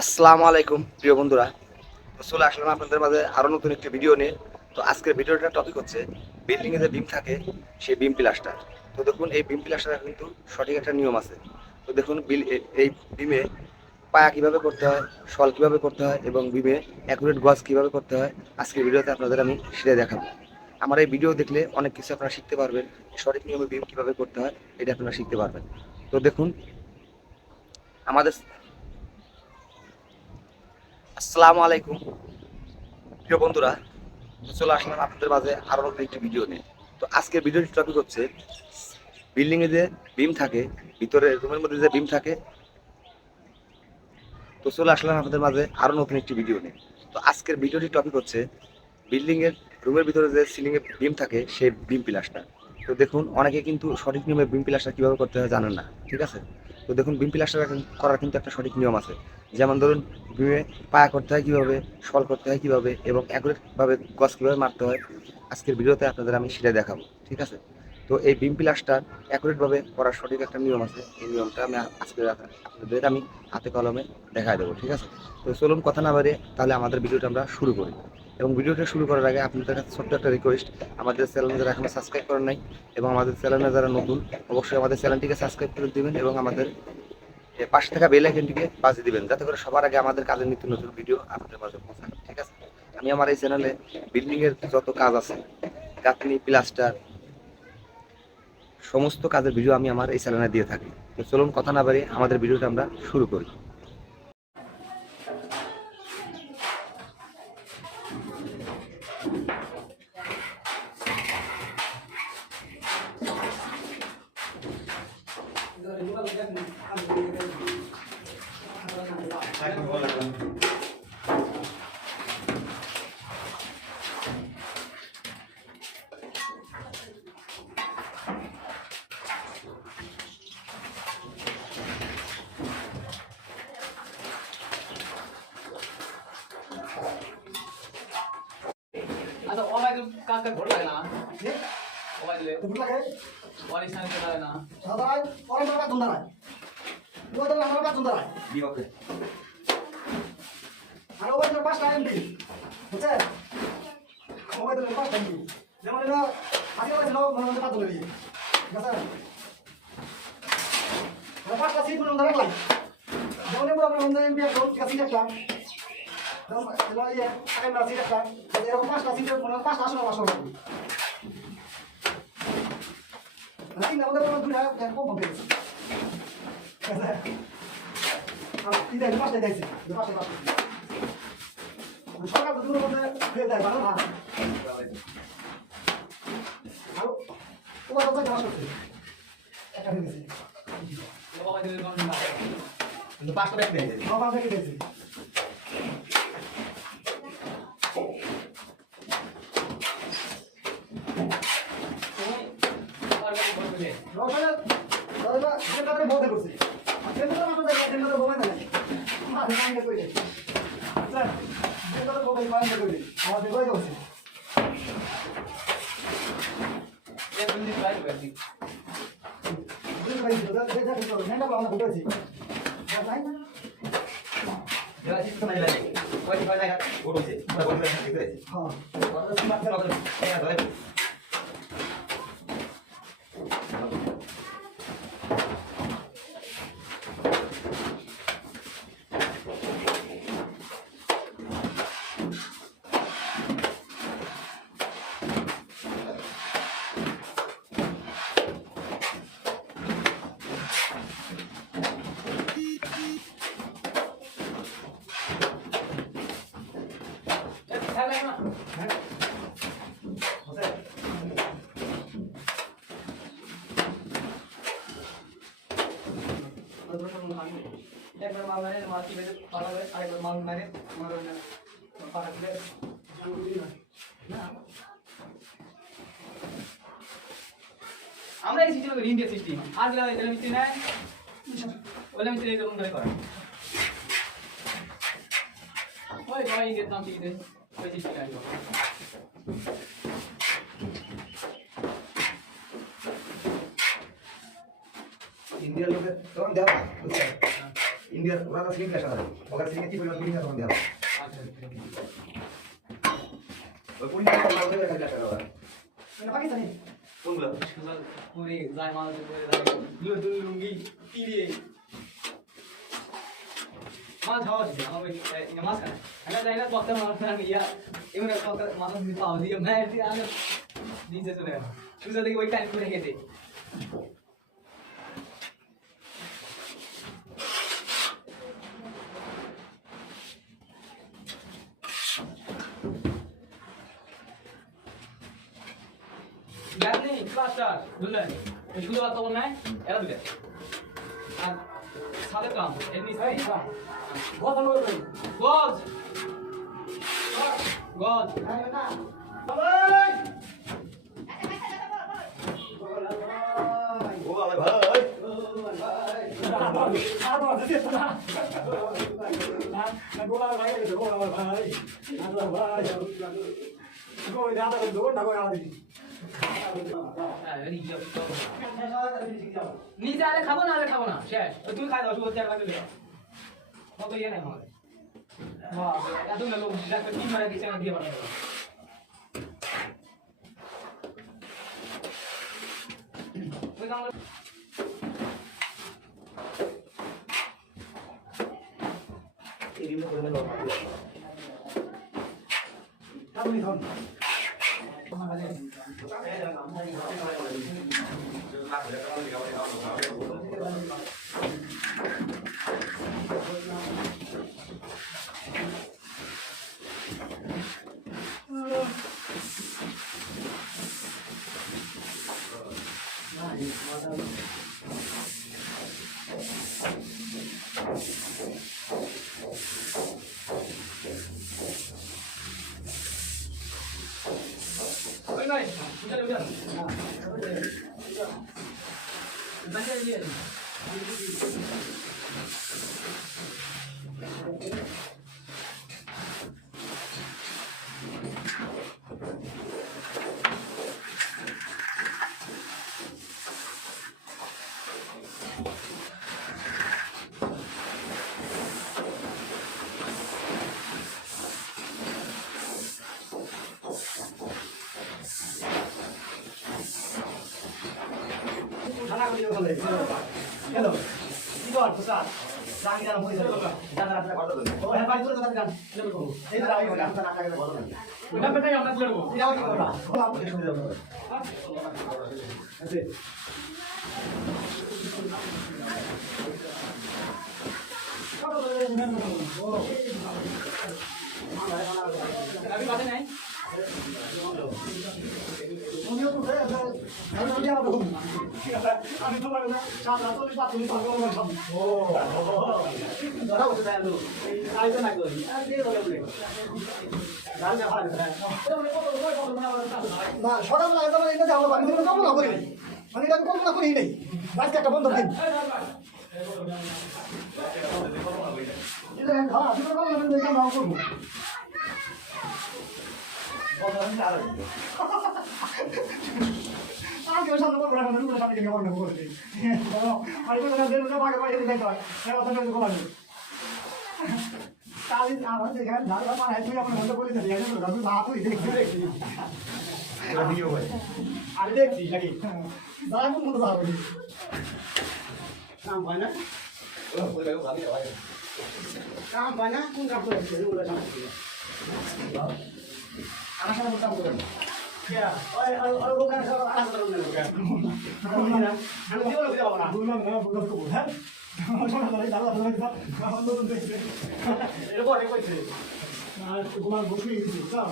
আসসালামু আলাইকুম প্রিয় বন্ধুরা। তো চলে আসলাম আপনাদের মাঝে আরো নতুন একটি ভিডিও নিয়ে। তো আজকের ভিডিওটার টপিক হচ্ছে বিল্ডিং এ যে বিম থাকে সেই বিম প্লাস্টার। তো দেখুন এই বিম প্লাস্টারের কিন্তু সঠিক একটা নিয়ম আছে। তো দেখুন এই বিমে পায়া কিভাবে করতে হয়, শল কিভাবে করতে হয় এবং বিমে অ্যাকুরেট গজ কিভাবে করতে হয় আজকের ভিডিওতে আপনাদের আমি সেটা দেখাবো। আমার এই ভিডিও দেখলে অনেক কিছু আপনারা শিখতে পারবেন। সঠিক নিয়মে বিম কিভাবে করতে হয় এটা আপনারা শিখতে পারবেন। তো দেখুন আমাদের আসসালামু আলাইকুম প্রিয় বন্ধুরা। তো চলে আসলাম আপনাদের মাঝে আরো নতুন একটি ভিডিও নিয়ে। তো আজকের ভিডিওটির টপিক হচ্ছে বিল্ডিং এ যে বিম থাকে, ভিতরে রুমের মধ্যে যে বিম থাকে। তো চলে আসলাম আপনাদের মাঝে আরো নতুন একটি ভিডিও নিয়ে। তো আজকের ভিডিওটির টপিক হচ্ছে বিল্ডিং এর রুমের ভিতরে যে সিলিং এ বিম থাকে সেই বিম প্লাস্টার। তো দেখুন অনেকে কিন্তু সঠিক নিয়মে বিম প্লাস্টার কিভাবে করতে হয় জানেন না, ঠিক আছে? তো দেখুন বিম প্লাস্টার করার কিন্তু একটা সঠিক নিয়ম আছে। যেমন ধরুন বিমে পায়া করতে হয় কিভাবে, শল করতে হয় কিভাবে এবং অ্যাকুরেট ভাবে গজ কিভাবে মারতে হয় আজকের ভিডিওতে আপনাদের আমি সেটা দেখাবো, ঠিক আছে? তো এই বিম প্লাস্টার অ্যাকুরেট ভাবে করার সঠিক একটা নিয়ম আছে। এই নিয়মটা আমি আজকে আপনাদের আমি হাতে কলমে দেখাই দেবো, ঠিক আছে? তো চলুন কথা না বাড়িয়ে তাহলে আমাদের ভিডিওটা আমরা শুরু করি। এবং ভিডিওটা শুরু করার আগে আপনাদের কাছে ছোট্ট একটা রিকোয়েস্ট, আমাদের চ্যানেল যারা এখনো সাবস্ক্রাইব করেন নাই এবং আমাদের চ্যানেলে যারা নতুন, অবশ্যই আমাদের চ্যানেলটিকে সাবস্ক্রাইব করে দিবেন এবং আমাদের পাশে থাকা বেল আইকনটিকে বাজিয়ে দিবেন, যাতে করে সবার আগে আমাদের কাজের নিত্য নতুন ভিডিও আপনাদের মাঝে পৌঁছায়, ঠিক আছে? আমি আমার এই চ্যানেলে বিল্ডিং এর যত কাজ আছে, গাঁথনি, প্লাস্টার, সমস্ত কাজের ভিডিও আমি আমার এই চ্যানেলে দিয়ে থাকি। তো চলুন কথা না বাড়িয়ে আমাদের ভিডিওটা আমরা শুরু করি। अच्छा ओवाई तो काट कर भोट लगना ओवाई ले तो बुला के वाली सान के लगना सादा है और मेरा तुंदा है वो तो हमारा तुंदा है জি ওকে। আর ওই তোর পাঁচটা এমপি বুঝছে ওই তোর পাঁচটা এমপি যেমন এটা আজকে বলেছিল মনে মনে পাত ধরে ঠিক আছে আর পাঁচটা সিট মনে মনে রাখলাম যেমন এবার আমরা মনে এমপি একটা ঠিক আছে একটা যেমন এলো ইয়ে আগে না সিট একটা এরকম পাঁচটা সিটের মনে পাঁচটা আসলে আসলে রাখবি নাকি না আমাদের কোনো দুইটা কম হবে ঠিক আছে আর তিনটা পাঁচটা দিয়েছে পাঁচটা পাঁচটা সরকার দুটোর মধ্যে ফেলে দেয় ভালো না আর তোমার কথা কেমন করছে একটা ফেলে দিয়েছে ओवाई ले कौन ना কিন্তু পাঁচটা ব্যাগ দিয়ে দিয়েছি। বাবা ফেলে দিয়েছে और का भोट ले রসায়ন দাদা যেটা করে বলতে করছে আর যেটা তো আমাদের যেটা তো বলে না মাথা কাঙ্গে কইলে স্যার যেটা তো বলে কাঙ্গে কইলে আমাদের কই করছে ये बंदी ट्राई कर दी বুঝতে পারছি দাদা যেটা তো নেটা আমরা বুঝেছি তাই না যেটা ঠিক সময় লাগে ওই যে জায়গা ওড়ছে পুরো বলতে ঠিক আছে। হ্যাঁ ওটা তো মাত্র হবে এটা ধরে ख्याल रखना एक बार मार मैंने मार की वजह पाला है एक बार मार मैंने मारो ना पाला के আমরা এই সিস্টেমে করি ইন্ডিয়া সিস্টেম আর গেলে এলে মিস্ত্রি নাই ওলে মিস্ত্রি এরকম করে করে ওই ভাই ইন্ডিয়ার নাম কি দেয় ওই সিস্টেম আছে ইন্ডিয়ার লোকের তখন দেওয়া বুঝছেন ইন্ডিয়ার ওরা তো সিলিং ফ্ল্যাশ আছে ওখানে সিলিং কি পরিমাণ বিল্ডিং আছে তখন দেওয়া ওই পরিমাণ ওরা ওদের ফ্ল্যাশ আছে ওরা মানে পাকিস্তানি কোনগুলো পুরি যায় মানুষ পুরি যায় লুঙ্গি তীরে মাছ খাওয়া দিছে আমার ওই মাছ খায় আমি যাই না তখন আমার ইয়া এমনি তখন মাছ দিয়ে পাও দিয়ে মাছ দিয়ে আমি নিচে চলে গেল সুজা দেখি ওই টাইম করে খেতে ব্যাগ নেই প্লাস্টার বুঝলেন এই শুধু আর তখন নাই এরা দুটো আর সাদের কাম এমনি গজ গজ গজ ও ভাই ভাই নিচে আলে খাবো না শেষ তুমি খাই দাও শুধু চার বাজে দাও কত ইয়ে নাই আমাদের এত লোক টিম মারা দিচ্ছে না দিয়ে বানাবো এরিমে করে দাও আপনি ধরুন ওই নয় উঠে উঠে বাজে দিয়ে খানা করে দিও বলে হ্যালো কি কর প্রসাদ রাঙি জানা হইছে জানা রাস্তা কথা বলে ও হ্যাঁ বাড়ি চলে কথা গান এই তো রাঙি গান না টাকা বলো না ওটা পেটাই আমরা করব এটা কি করবা ও আপনি শুনে যাও আচ্ছা আমি বাজে নাই আমি তো পারবো না সাত রাত চল্লিশ পাঁচ চল্লিশ পাঁচ ও ধরা উঠে যায় তো এই আইতে না করি আর দিয়ে বলে বলে না সকালবেলা একবার এটা যে আমরা বাড়ি থেকে কল্পনা করি মানে এটা কল্পনা করি নেই আজকে একটা বন্ধ দিন এটা খাওয়া তুমি কল্পনা করে আমরা করবো আগে সামনে করবো না তুমি সামনে গিয়ে করবো করতে আর কোনো না দেন না আগে বাইরে দেখো এই কথা বলতে বলা নেই কালি আমার দেখেন ধারা পায় তুই আপনি বলতে বলি না এই জন্য আমি ভাত হই দেখি এটা ভিডিও ভাই আর দেখছি নাকি দাঁড়া কোন মতো দাঁড়া বলি নাম হয় না ও বলে ভাবি ভাই কাম হয় না কোন কাম করছে ওরা কাম করছে আমার সাথে কাম করেন क्या और लोग हैं सब आस पास में लोग हैं हम जीवन में जाओ ना बोलना ना बोलना को बोल है हम लोग दादा दादा हम लोग देखते ये बोले कोई थे ना गुमान बुकी था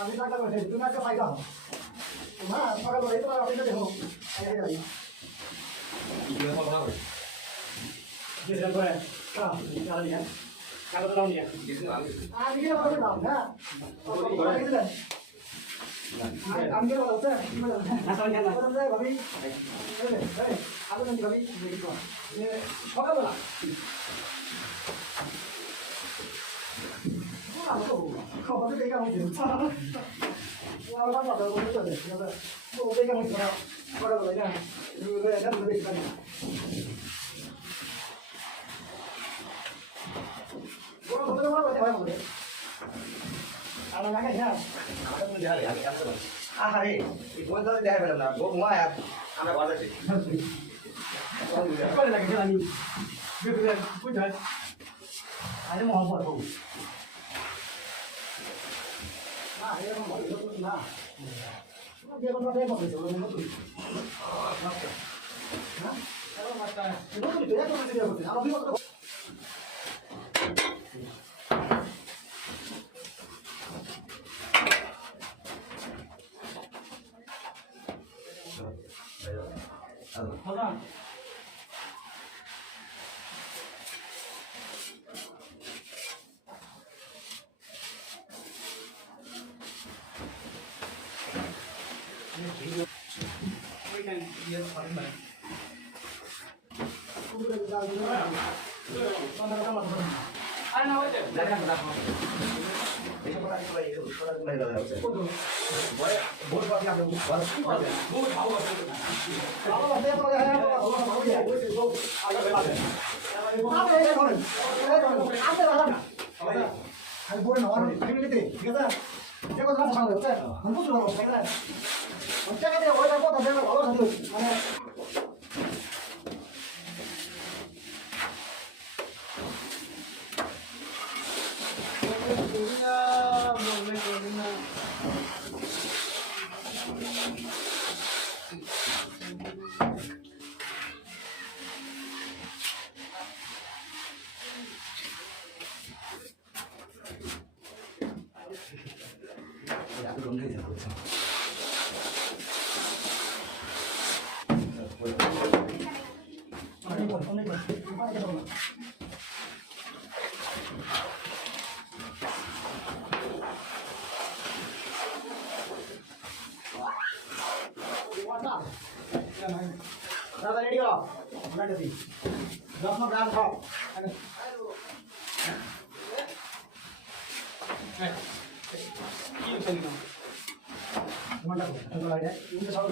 আমি টাকা পাঠাই তুমি একটা ফায়দা না সকাল বলে তোমার অফিসে দেখো যেটা করে হ্যাঁ চালা নিয়ে কাগজ দাও নিয়ে আমি কি বলতে দাও না আমি কি বলতে না সবাই কেন বলতে ভাবি এই আলো নাকি ভাবি দেখি তো সকালবেলা খবর দেখে আমি দিচ্ছি আমার বাবা তো বলতে দেয় ও দেখে আমি সকালবেলা না এটা তো দেখি না বড় বড় বড় ভাই বলে আলো লাগে না আরে এই কোন ধরে দেখা পেলাম না গো ঘুমায় আমরা ঘর যাচ্ছি করে লাগে জানি বিপদে বুঝাই আরে মহব্বত হোক না এরকম ভালো না যে কোনো টাইম হবে চলো নতুন হ্যাঁ চলো মাস্টার নতুন তো এত কিছু করতে আর অভিজ্ঞতা দাদা আরে না হইছে ভোট পাবি আমরা বহুত ভালো আছে ভালো আছে তো ভালো আছে আগে করেন আগে ভালো না আমি বলে না আমি নিতে ঠিক আছে যে কথা সামনে হচ্ছে আমি বুঝতে পারবো ঠিক আছে ওই জায়গা দিয়ে ওইটা কথা দেবে ভালো আছে মানে দাদা রেডি করো ব্রান্ড দি যত্ন ব্রান্ড খাও কি হইছে না তোমারটা চলো আইডিয়া তুমি সব